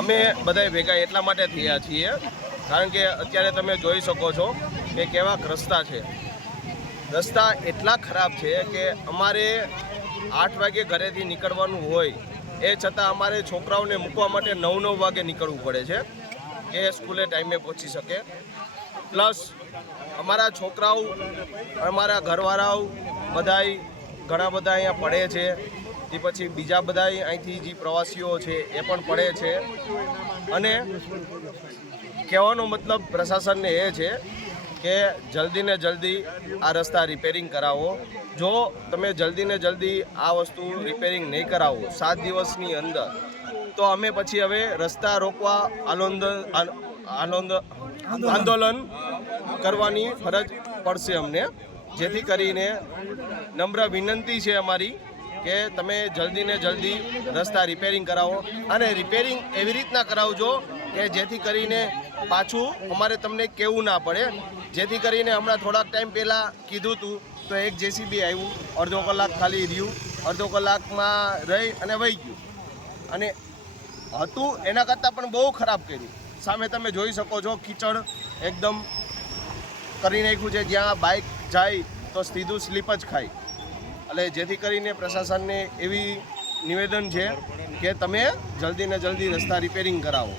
અમે બધા ભેગા એટલા માટે થયા છીએ કારણ કે અત્યારે તમે જોઈ શકો છો કે કેવા રસ્તા છે. રસ્તા એટલા ખરાબ છે કે અમારે 8 વાગે ઘરેથી નીકળવાનું હોય એ છતાં અમારે છોકરાઓને મૂકવા માટે 9 વાગે નીકળવું પડે છે કે સ્કૂલે ટાઈમે પહોંચી શકે. પ્લસ અમારા છોકરાઓ અમારા ઘરવાળાઓ બધાય ઘણા બધા અહીંયા પડે છે. તે પછી બીજા બધા અહીંથી જે પ્રવાસીઓ છે એ પણ પડે છે. અને કહેવાનો મતલબ પ્રશાસનને એ છે કે જલ્દી ને જલ્દી આ રસ્તા રિપેરિંગ કરાવો. જો તમે જલ્દી ને જલ્દી આ વસ્તુ રિપેરિંગ નહીં કરાવો 7 દિવસની અંદર તો અમે પછી હવે રસ્તા રોકવા આંદોલન કરવાની ફરજ પડશે અમને. જેથી કરીને નમ્ર વિનંતી છે અમારી કે તમે જલ્દી ને જલ્દી રસ્તા રિપેરિંગ કરાવો અને રિપેરિંગ એવી રીતના કરાવજો કે જેથી કરીને પાછું અમારે તમને કહેવું ના પડે. જેથી કરીને હમણાં થોડાક ટાઈમ પહેલાં કીધું હતું તો એક જેસીબી આવ્યું, અડધો કલાક ખાલી રહ્યું, અડધો કલાકમાં રહી અને વહી ગયું અને હતું એના કરતાં પણ બહુ ખરાબ કર્યું. સામે તમે જોઈ શકો છો કીચડ એકદમ કરી નાખ્યું છે, જ્યાં બાઇક જાય તો સીધું સ્લીપ જ ખાય. એટલે જેથી કરીને પ્રશાસનને એવી નિવેદન છે કે તમે જલ્દી ને જલ્દી રસ્તા રિપેરિંગ કરાવો.